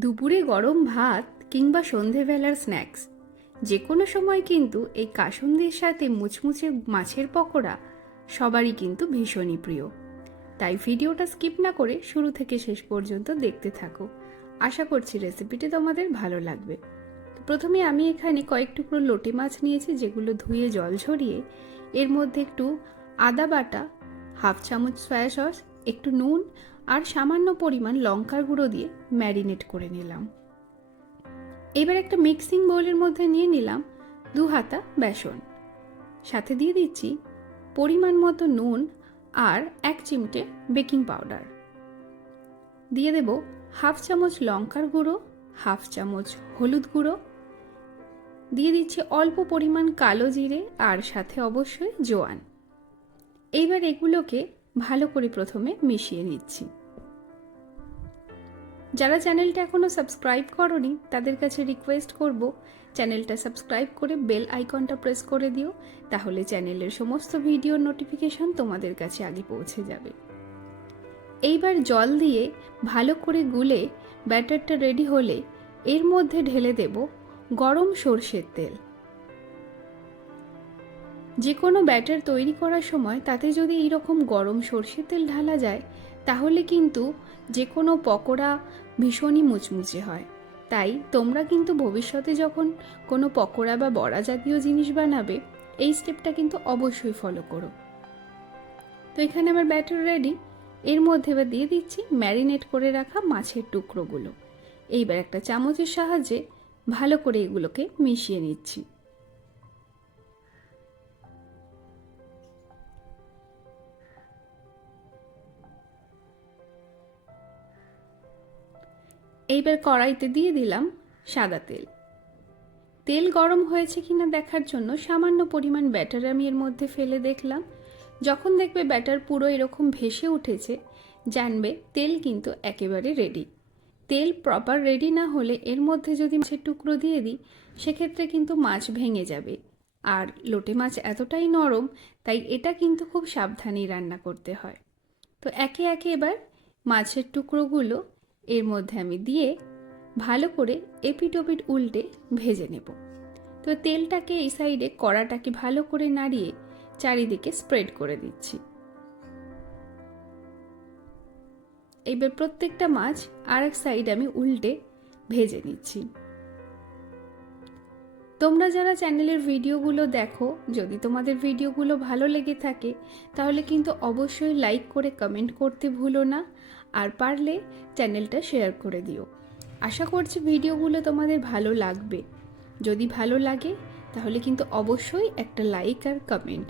দুপুরে গরম ভাত কিংবা সন্ধেবেলার স্ন্যাক্স যে কোনো সময় কিন্তু এই কাসুন্দির সাথে মুচমুচে মাছের পকোড়া সবারই কিন্তু ভীষণই প্রিয়। তাই ভিডিওটা স্কিপ না করে শুরু থেকে শেষ পর্যন্ত দেখতে থাকো। আশা করছি রেসিপিটি তোমাদের ভালো লাগবে। তো প্রথমে আমি এখানে কয়েক টুকরো লোটে মাছ নিয়েছি, যেগুলো ধুয়ে জল ঝরিয়ে এর মধ্যে একটু আদা বাটা, হাফ চামচ সয়া সস, একটু নুন আর সামান্য পরিমাণ লঙ্কার গুঁড়ো দিয়ে ম্যারিনেট করে নিলাম। এবার একটা মিক্সিং বোলের মধ্যে নিয়ে নিলাম 2 হাতা বেসন, সাথে দিয়ে দিচ্ছি পরিমাণ মতো নুন আর 1 চিমটে বেকিং পাউডার। দিয়ে দেব হাফ চামচ লঙ্কার গুঁড়ো, হাফ চামচ হলুদ গুঁড়ো, দিয়ে দিচ্ছি অল্প পরিমাণ কালো জিরে আর সাথে অবশ্যই জোয়ান। এইবার এগুলোকে ভালো করে প্রথমে মিশিয়ে নিচ্ছি। যারা চ্যানেলটা এখনো সাবস্ক্রাইব করোনি তাদের কাছে রিকোয়েস্ট করব, চ্যানেলটা সাবস্ক্রাইব করে বেল আইকনটা প্রেস করে দিও, তাহলে চ্যানেলের সমস্ত ভিডিওর নোটিফিকেশন তোমাদের কাছে আগে পৌঁছে যাবে। এইবার জল দিয়ে ভালো করে গুলে ব্যাটারটা রেডি হলে এর মধ্যে ঢেলে দেব গরম সরষের তেল। যে কোনো ব্যাটার তৈরি করার সময় তাতে যদি এইরকম গরম সরষের তেল ঢালা যায় তাহলে কিন্তু যে কোনো পকোড়া ভীষণই মুচমুচে হয়। তাই তোমরা কিন্তু ভবিষ্যতে যখন কোনো পকোড়া বা বড়া জাতীয় জিনিস বানাবে এই স্টেপটা কিন্তু অবশ্যই ফলো করো। তো এখানে আমার ব্যাটার রেডি। এর মধ্যে এবার দিয়ে দিচ্ছি ম্যারিনেট করে রাখা মাছের টুকরোগুলো। এইবার একটা চামচের সাহায্যে ভালো করে এগুলোকে মিশিয়ে নিচ্ছি। এইবার কড়াইতে দিয়ে দিলাম সাদা তেল। তেল গরম হয়েছে কিনা দেখার জন্য সামান্য পরিমাণ ব্যাটার আমি এর মধ্যে ফেলে দেখলাম। যখন দেখবে ব্যাটার পুরো এরকম ভেসে উঠেছে, জানবে তেল কিন্তু একেবারে রেডি। তেল প্রপার রেডি না হলে এর মধ্যে যদি মাছের টুকরো দিয়ে দিই সেক্ষেত্রে কিন্তু মাছ ভেঙে যাবে। আর লোটে মাছ এতটাই নরম, তাই এটা কিন্তু খুব সাবধানেই রান্না করতে হয়। তো একে একে এবার মাছের টুকরোগুলো এর মধ্যে আমি দিয়ে ভালো করে এপিট ওপিট উল্টে ভেজে নেব। তো তেলটাকে এই সাইডে কড়াটাকে ভালো করে নাড়িয়ে চারিদিকে স্প্রেড করে দিচ্ছি। এবার প্রত্যেকটা মাছ আর এক সাইড আমি উল্টে ভেজে নিচ্ছি। তোমরা যারা চ্যানেলের ভিডিওগুলো দেখো, যদি তোমাদের ভিডিওগুলো ভালো লেগে থাকে তাহলে কিন্তু অবশ্যই লাইক করে কমেন্ট করতে ভুলো না, আর পারলে চ্যানেলটা শেয়ার করে দিও। আশা করছি ভিডিওগুলো তোমাদের ভালো লাগবে। যদি ভালো লাগে তাহলে কিন্তু অবশ্যই একটা লাইক আর কমেন্ট।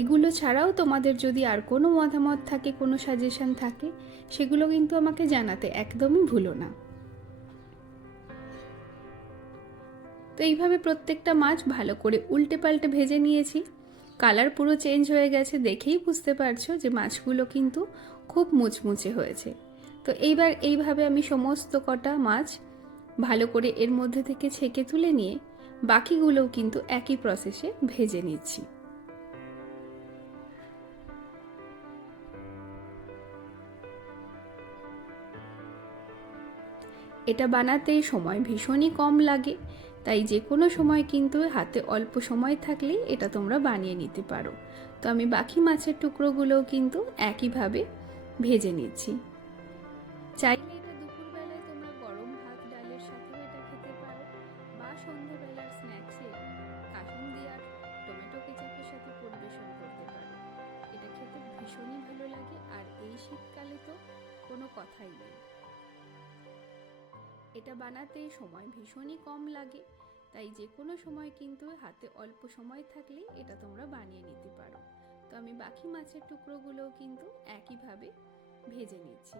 এগুলো ছাড়াও তোমাদের যদি আর কোনো মতামত থাকে, কোনো সাজেশন থাকে, সেগুলো কিন্তু আমাকে জানাতে একদমই ভুলো না। তো এইভাবে প্রত্যেকটা মাছ ভালো করে উল্টে পাল্টে ভেজে নিয়েছি। কালার পুরো চেঞ্জ হয়ে গেছে, দেখেই বুঝতে পারছো যে মাছগুলো কিন্তু খুব মুচমুচে হয়েছে। তো এইবার এইভাবে আমি সমস্ত কটা মাছ ভালো করে এর মধ্যে থেকে ছেঁকে তুলে নিয়ে বাকিগুলোও কিন্তু একই প্রসেসে ভেজে নিচ্ছি। এটা বানাতে সময় ভীষণই কম লাগে, তাই যে কোনো সময় কিন্তু হাতে অল্প সময় থাকলেই এটা তোমরা বানিয়ে নিতে পারো। তো আমি বাকি মাছের টুকরোগুলোও কিন্তু একইভাবে ভেজে নিচ্ছি। চাইলে এটা দুপুরবেলায় তোমরা গরম ভাত ডালের সাথেও এটা খেতে পারো, বা সন্ধ্যেবেলার স্ন্যাক্সে কাসুন্দি আর টমেটো কেচাপের সাথে পরিবেশন করতে পারো। এটা খেতে ভীষণই ভালো লাগে, আর এই শীতকালে তো কোনো কথাই নেই। এটা বানাতে সময় ভীষণই কম লাগে, তাই যে কোনো সময় কিন্তু হাতে অল্প সময় থাকলেই এটা তোমরা বানিয়ে নিতে পারো। তো আমি বাকি মাছের টুকরোগুলোও কিন্তু একইভাবে ভেজে নিচ্ছি।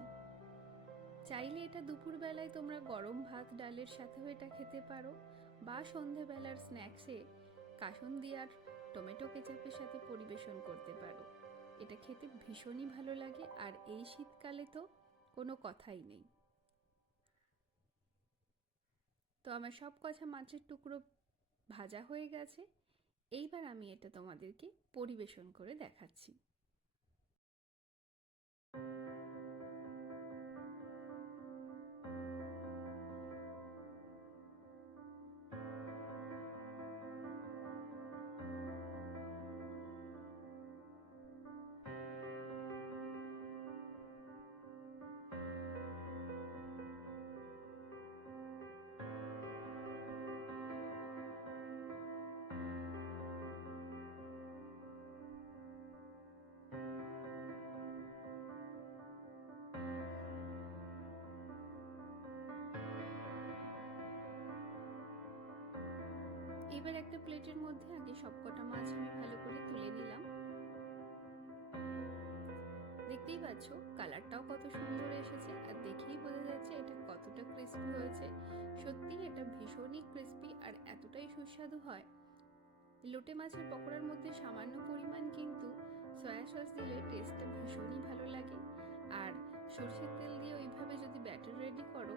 চাইলে এটা দুপুরবেলায় তোমরা গরম ভাত ডালের সাথেও এটা খেতে পারো, বা সন্ধেবেলার স্ন্যাক্সে কাসুন্দি আর টমেটো কেচাপের সাথে পরিবেশন করতে পারো। এটা খেতে ভীষণই ভালো লাগে, আর এই শীতকালে তো কোনো কথাই নেই। তো আমার সব কটা মাছের টুকরো ভাজা হয়ে গেছে। এইবার আমি এটা তোমাদেরকে পরিবেশন করে দেখাচ্ছি। এবার একটা প্লেটের মধ্যে আগে সবকটা মাছ আমি ভালো করে তুলে নিলাম। দেখতেই পাচ্ছ কালারটাও কত সুন্দর এসেছে, আর দেখেই বোঝা যাচ্ছে এটা কতটা ক্রিস্পি হয়েছে। সত্যি এটা ভীষণই ক্রিস্পি আর এতটাই সুস্বাদু হয়। লোটে মাছের পকোড়ার মধ্যে সামান্য পরিমাণ কিন্তু সয়া সস দিলে টেস্টটা ভীষণই ভালো লাগে। আর সর্ষের তেল দিয়ে ওইভাবে যদি ব্যাটার রেডি করো